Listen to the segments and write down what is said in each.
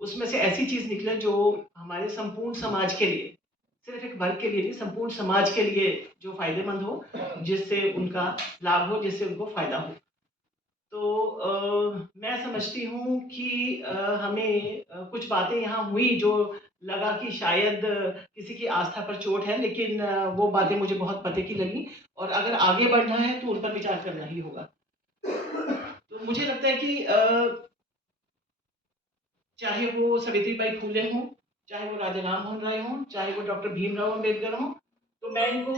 उसमें से ऐसी चीज़ निकले जो हमारे संपूर्ण समाज के लिए, सिर्फ़ एक वर्ग के लिए नहीं, संपूर्ण समाज के लिए जो फ़ायदेमंद हो, जिससे उनका लाभ हो, जिससे उनको फ़ायदा हो। तो मैं समझती हूँ कि हमें कुछ बातें यहाँ हुई जो लगा कि शायद किसी की आस्था पर चोट है, लेकिन वो बातें मुझे बहुत पते की लगीं और अगर आगे बढ़ना है तो उन पर विचार करना ही होगा। तो मुझे लगता है कि चाहे वो सावित्रीबाई फूले हों, चाहे वो राजा राम मोहन राय हों, चाहे वो डॉक्टर भीमराव अम्बेडकर हों, तो मैं इनको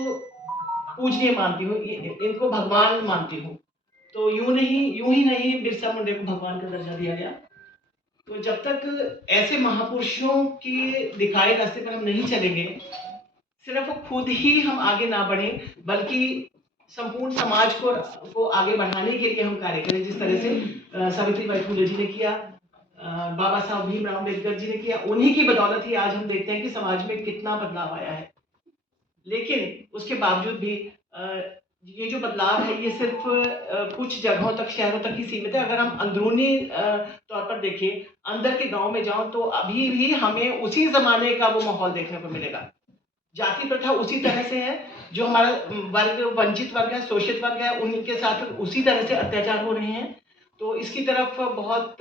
पूजनीय मानती हूँ, इनको भगवान मानती हूँ। तो यूँ ही नहीं बिरसा मुंडा को भगवान का दर्जा दिया गया। तो जब तक ऐसे महापुरुषों के दिखाए रास्ते पर हम नहीं चलेंगे, सिर्फ खुद ही हम आगे ना बढ़ें, बल्कि संपूर्ण समाज को आगे बढ़ाने के लिए हम कार्य करें, जिस तरह से सावित्रीबाई फूले जी ने किया, बाबा साहब भीमराव अम्बेडकर जी ने किया। उन्हीं की बदौलत ही आज हम देखते हैं कि समाज में कितना बदलाव आया है। लेकिन उसके बावजूद भी ये जो बदलाव है ये सिर्फ कुछ जगहों तक, शहरों तक ही सीमित है। अगर हम अंदरूनी तौर पर देखें, अंदर के गाँव में जाओ तो अभी भी हमें उसी ज़माने का वो माहौल देखने को मिलेगा। जाति प्रथा उसी तरह से है, जो हमारा वर्ग, वंचित वर्ग है, शोषित वर्ग है, उनके साथ उसी तरह से अत्याचार हो रहे हैं। तो इसकी तरफ बहुत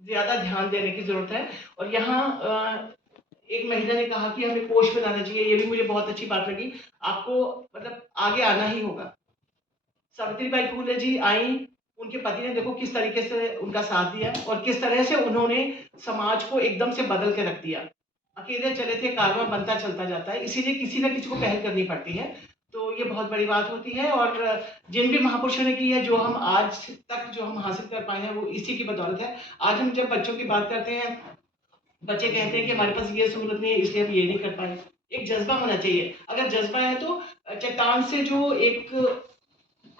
ज़्यादा ध्यान देने की ज़रूरत है और यहाँ एक महिला ने कहा कि हमें कोष बनाना चाहिए, ये भी मुझे बहुत अच्छी बात लगी। आपको मतलब आगे आना ही होगा। सावित्रीबाई फूले जी आईं, उनके पति ने देखो किस तरीके से उनका साथ दिया और किस तरह से उन्होंने समाज को एकदम से बदल के रख दिया। अकेले चले थे, कारवां बनता चलता जाता है, इसीलिए किसी न किसी को पहल करनी पड़ती है। तो ये बहुत बड़ी बात होती है और जिन भी महापुरुषों ने की है, जो हम आज तक जो हम हासिल कर पाए हैं, वो इसी की बदौलत है। आज हम जब बच्चों की बात करते हैं, बच्चे कहते हैं कि हमारे पास ये सहूलत नहीं है, इसलिए हम ये नहीं कर पाए। एक जज़्बा होना चाहिए। अगर जज़्बा है तो चट्टान से जो एक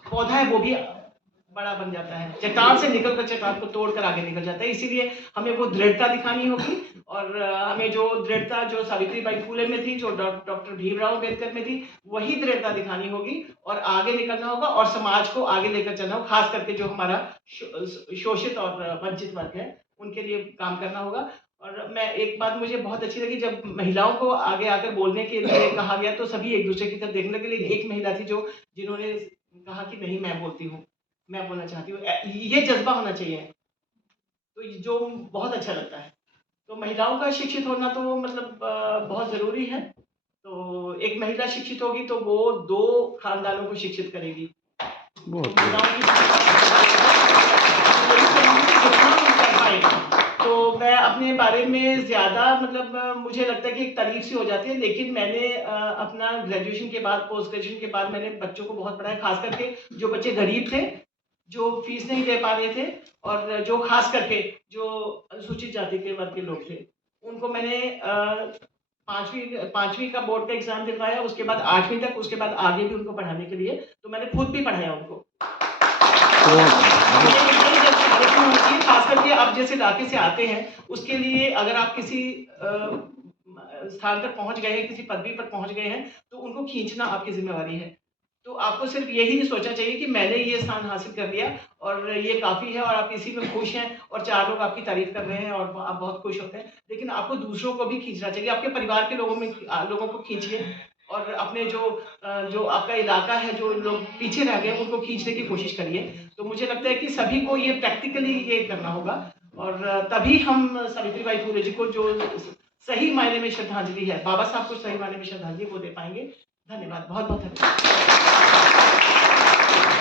पौधा है वो भी बड़ा बन जाता है। चट्टान से निकलकर चट्टान को तोड़कर आगे निकल जाता है। इसीलिए हमें वो दृढ़ता दिखानी होगी और हमें जो दृढ़ता जो सावित्रीबाई फूले में थी, जो डॉक्टर भीमराव अम्बेडकर में थी, वही दृढ़ता दिखानी होगी और आगे निकलना होगा और समाज को आगे लेकर चलना होगा। खास करके जो हमारा शोषित और वंचित वर्ग है, उनके लिए काम करना होगा। और मैं एक बात मुझे बहुत अच्छी लगी, जब महिलाओं को आगे आकर बोलने के लिए कहा गया तो सभी एक दूसरे की तरफ देखने लगे, लेकिन एक महिला थी जिन्होंने कहा कि नहीं, मैं बोलती हूँ, मैं बोलना चाहती हूँ। ये जज़्बा होना चाहिए, तो जो बहुत अच्छा लगता है। तो महिलाओं का शिक्षित होना तो मतलब बहुत ज़रूरी है। तो एक महिला शिक्षित होगी तो वो 2 खानदानों को शिक्षित करेगी। तो महिलाओं की तो मैं अपने बारे में ज़्यादा मतलब मुझे लगता है कि एक तारीफ़ सी हो जाती है, लेकिन मैंने अपना ग्रेजुएशन के बाद, पोस्ट ग्रेजुएशन के बाद मैंने बच्चों को बहुत पढ़ाया, खास करके जो बच्चे गरीब थे, जो फीस नहीं दे पा रहे थे और जो खास करके जो अनुसूचित जाति के वर्ग के लोग थे, उनको मैंने 5वीं का बोर्ड का एग्ज़ाम दिलवाया, उसके बाद 8वीं तक, उसके बाद आगे भी उनको पढ़ाने के लिए, तो मैंने खुद भी पढ़ाया उनको। खास करके आप जैसे इलाके से आते हैं, उसके लिए अगर आप किसी स्थान पर पहुंच गए हैं, किसी पदवी पर पहुंच गए हैं, तो उनको खींचना आपकी जिम्मेवारी है। तो आपको सिर्फ यही नहीं सोचना चाहिए कि मैंने ये स्थान हासिल कर लिया और ये काफ़ी है और आप इसी में खुश हैं और 4 लोग आपकी तारीफ कर रहे हैं और आप बहुत खुश होते हैं। लेकिन आपको दूसरों को भी खींचना चाहिए, आपके परिवार के लोगों को खींचिए और अपने जो आपका इलाका है, जो लोग पीछे रह गए, उनको खींचने की कोशिश करिए। तो मुझे लगता है कि सभी को ये प्रैक्टिकली ये करना होगा और तभी हम सावित्रीबाई फूले जी को जो सही मायने में श्रद्धांजलि है, बाबा साहब को सही मायने में श्रद्धांजलि वो दे पाएँगे। धन्यवाद, बहुत-बहुत धन्यवाद।